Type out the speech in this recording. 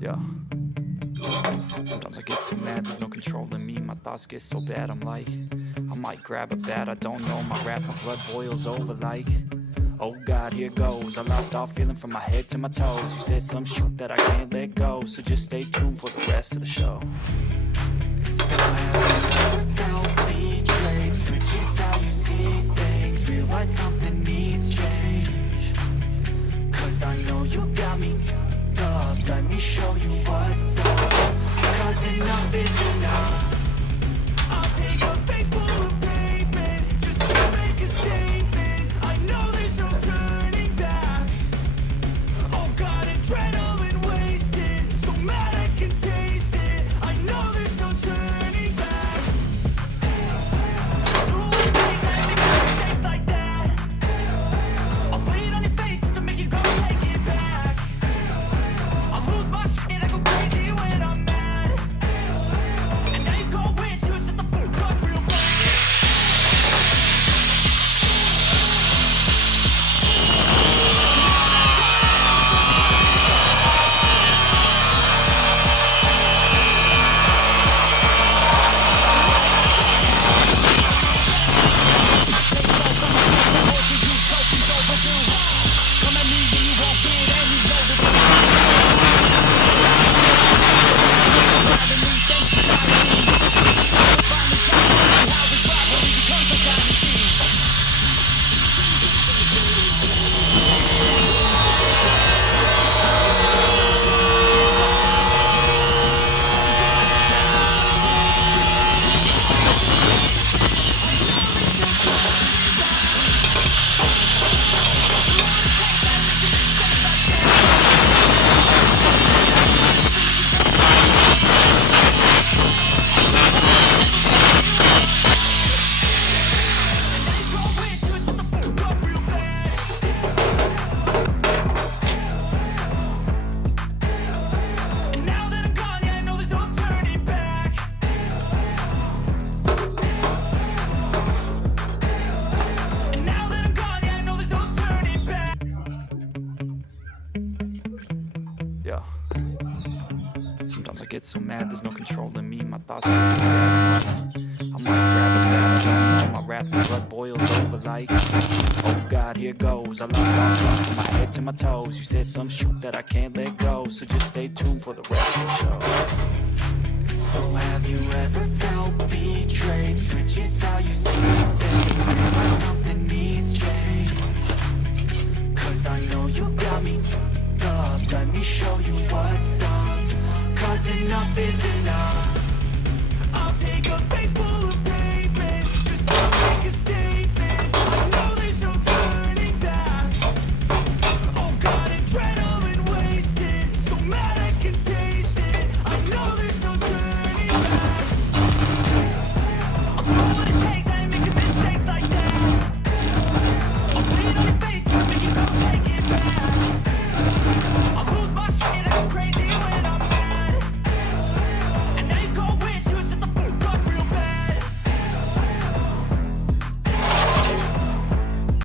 Yeah. Sometimes I get so mad, there's no controlling me. My thoughts get so bad, I'm like, I might grab a bat, I don't know. My wrath, my blood boils over like, oh God, here goes. I lost all feeling from my head to my toes. You said some shit that I can't let go, so just stay tuned for the rest of the show. So have you ever felt betrayed? Switches how you see things, realize something needs change. Cause I know you got me f***ed up. Let me show you what's up. Cause enough is enough. I'll take a face full of pavement just to make a statement. I know there's no turning back. Oh God, adrenaline wasted, so mad I can taste it. I know there's no turning back. No one takes any mistakes like that. I'll bleed on your face to make you go take it back. I'll lose my shit, I go crazy when I'm mad. And now you go wish you would shut the fuck up real bad. Come at me and you won't get any loaded. And now that I'm gone, yeah, I know there's no turning back. And now that I'm gone, yeah, I know there's no turning back. Yeah. Sometimes I get so mad, there's no controlling me. My thoughts get so bad, I'm like, I might grab a bat, I don't know. My wrath, my blood boils over like, oh God, here goes. I lost all feeling from my head to my toes. You said some shit that I can't let go, so just stay tuned for the rest of the show. So have you ever felt betrayed? Switches how you see things, realize something